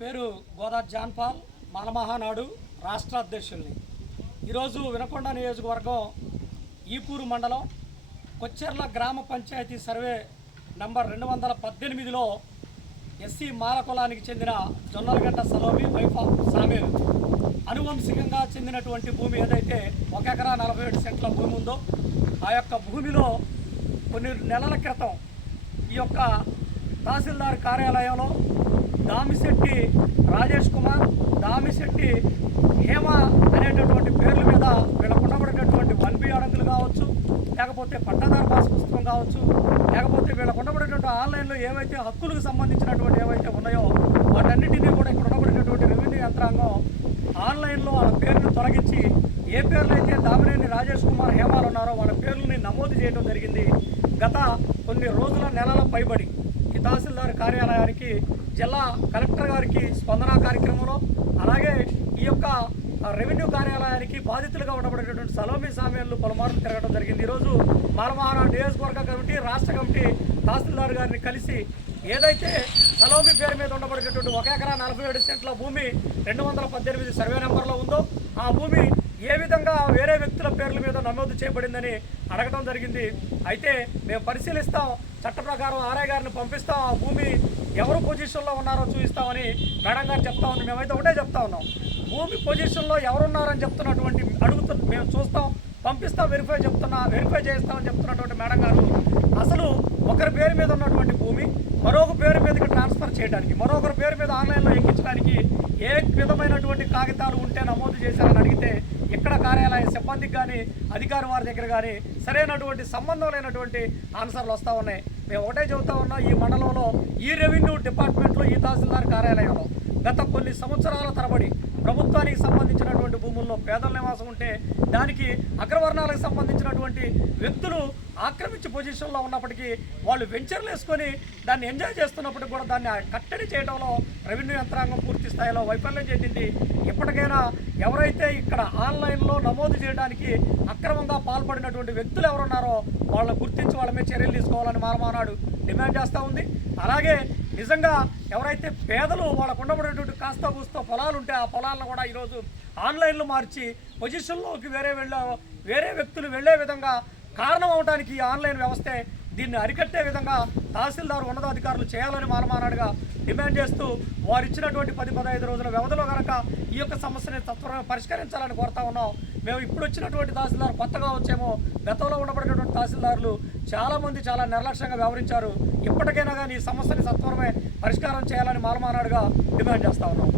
పేరు గోదా జాన్పాల్ మలమహానాడు రాష్ట్ర అధ్యక్షుల్ని. ఈరోజు వినకొండ నియోజకవర్గం ఈపూరు మండలం కొచ్చెర్ల గ్రామ పంచాయతీ సర్వే నంబర్ రెండు వందల పద్దెనిమిదిలో ఎస్సీ మాల కులానికి చెందిన జొన్నలగడ్డ సలోమి వైఫా ఆఫ్ అనువంశికంగా చెందినటువంటి భూమి ఏదైతే ఒక ఎకరా నలభై ఏడు సెంట్ల భూమి ఉందో ఆ యొక్క భూమిలో కొన్ని నెలల క్రితం ఈ యొక్క తహసీల్దార్ కార్యాలయంలో దామిశెట్టి రాజేష్ కుమార్ దామిశెట్టి హేమ అనేటటువంటి పేర్ల మీద వీళ్ళకు ఉండబడేటటువంటి వన్ బి అడంకులు కావచ్చు లేకపోతే పట్టాదారు పాస్ పుస్తకం కావచ్చు లేకపోతే వీళ్ళకు ఉండబడేటువంటి ఆన్లైన్లో ఏవైతే హక్కులకు సంబంధించినటువంటి ఏవైతే ఉన్నాయో వాటన్నిటినీ కూడా ఇక్కడ ఉండబడేటటువంటి రెవెన్యూ యంత్రాంగం ఆన్లైన్లో వాళ్ళ పేర్లు తొలగించి ఏ పేర్లు అయితే దామినేని రాజేష్ కుమార్ హేమాలు ఉన్నారో వాళ్ళ పేర్లని నమోదు చేయడం జరిగింది. గత కొన్ని రోజుల నెలల పైబడి తహసీల్దార్ కార్యాలయానికి జిల్లా కలెక్టర్ గారికి స్పందన కార్యక్రమంలో అలాగే ఈ యొక్క రెవెన్యూ కార్యాలయానికి బాధితులుగా ఉండబడేటటువంటి సలోమి సామ్యాలు పలుమార్లు తిరగడం జరిగింది. ఈరోజు మాలమహారా నియోజకవర్గ కమిటీ రాష్ట్ర కమిటీ తహసీల్దార్ గారిని కలిసి ఏదైతే సలోమి పేరు మీద ఉండబడేటటువంటి ఒక ఎకరా నలభై ఏడు సెంట్ల భూమి రెండు వందల పద్దెనిమిది సర్వే నెంబర్లో ఉందో ఆ భూమి ఏ విధంగా వేరే వ్యక్తుల పేర్ల మీద నమోదు చేయబడిందని అడగడం జరిగింది. అయితే మేము పరిశీలిస్తాం చట్ట ప్రకారం ఆర్ఐ గారిని పంపిస్తాం ఆ భూమి ఎవరు పొజిషన్లో ఉన్నారో చూపిస్తామని మేడం గారు చెప్తా ఉంది మేమైతే ఒకటే చెప్తా ఉన్నాం. భూమి పొజిషన్లో ఎవరున్నారని చెప్తున్నటువంటి అడుగుతు మేము చూస్తాం పంపిస్తాం వెరిఫై చెప్తున్నా వెరిఫై చేస్తామని చెప్తున్నటువంటి మేడం గారు. అసలు ఒకరి పేరు మీద ఉన్నటువంటి భూమి మరొక పేరు మీదకి చేయడానికి. మరొకరి పేరు మీద ఆన్లైన్లో ఎక్కించడానికి ఏ విధమైనటువంటి కాగితాలు ఉంటే నమోదు చేశారని అడిగితే ఇక్కడ కార్యాలయ సిబ్బందికి కానీ అధికారి వారి దగ్గర కానీ సరైనటువంటి సంబంధం లేనటువంటి ఆన్సర్లు వస్తూ ఉన్నాయి. మేము ఒకటే చెబుతా ఉన్నా ఈ మండలంలో ఈ రెవెన్యూ డిపార్ట్మెంట్లో ఈ తహసీల్దార్ కార్యాలయంలో గత కొన్ని సంవత్సరాల తరబడి ప్రభుత్వానికి సంబంధించినటువంటి భూముల్లో పేదల నివాసం ఉంటే దానికి అగ్రవర్ణాలకు సంబంధించినటువంటి వ్యక్తులు ఆక్రమించి పొజిషన్లో ఉన్నప్పటికీ వాళ్ళు వెంచర్లు వేసుకొని దాన్ని ఎంజాయ్ చేస్తున్నప్పటికి కూడా దాన్ని కట్టడి చేయడంలో రెవెన్యూ యంత్రాంగం పూర్తి స్థాయిలో వైఫల్యం చెందింది. ఇప్పటికైనా ఎవరైతే ఇక్కడ ఆన్లైన్లో నమోదు చేయడానికి అక్రమంగా పాల్పడినటువంటి వ్యక్తులు ఎవరున్నారో వాళ్ళని గుర్తించి వాళ్ళ మీద చర్యలు తీసుకోవాలని మారమానాడు డిమాండ్ చేస్తూ ఉంది. అలాగే నిజంగా ఎవరైతే పేదలు వాళ్ళకు ఉండబడేటువంటి కాస్త కూస్త పొలాలు ఉంటే ఆ పొలాలను కూడా ఈరోజు ఆన్లైన్లో మార్చి పొజిషన్లోకి వేరే వెళ్ళ వేరే వ్యక్తులు వెళ్ళే విధంగా కారణం అవడానికి ఈ ఆన్లైన్ వ్యవస్థే దీన్ని అరికట్టే విధంగా తహసీల్దార్ ఉన్నతాధికారులు చేయాలని మానమానాడుగా డిమాండ్ చేస్తూ వారు ఇచ్చినటువంటి పది పదహైదు రోజుల వ్యవధిలో కనుక ఈ యొక్క సమస్యని తత్వరంగా పరిష్కరించాలని కోరుతా ఉన్నాం. మేము ఇప్పుడు వచ్చినటువంటి తహసీల్దార్ కొత్తగా వచ్చేమో గతంలో ఉండబడినటువంటి తహసీల్దారులు చాలామంది చాలా నిర్లక్ష్యంగా వ్యవహరించారు. ఇప్పటికైనా కానీ ఈ సమస్యని సత్వరమే పరిష్కారం చేయాలని మాలమానాడుగా డిమాండ్ చేస్తా ఉన్నాం.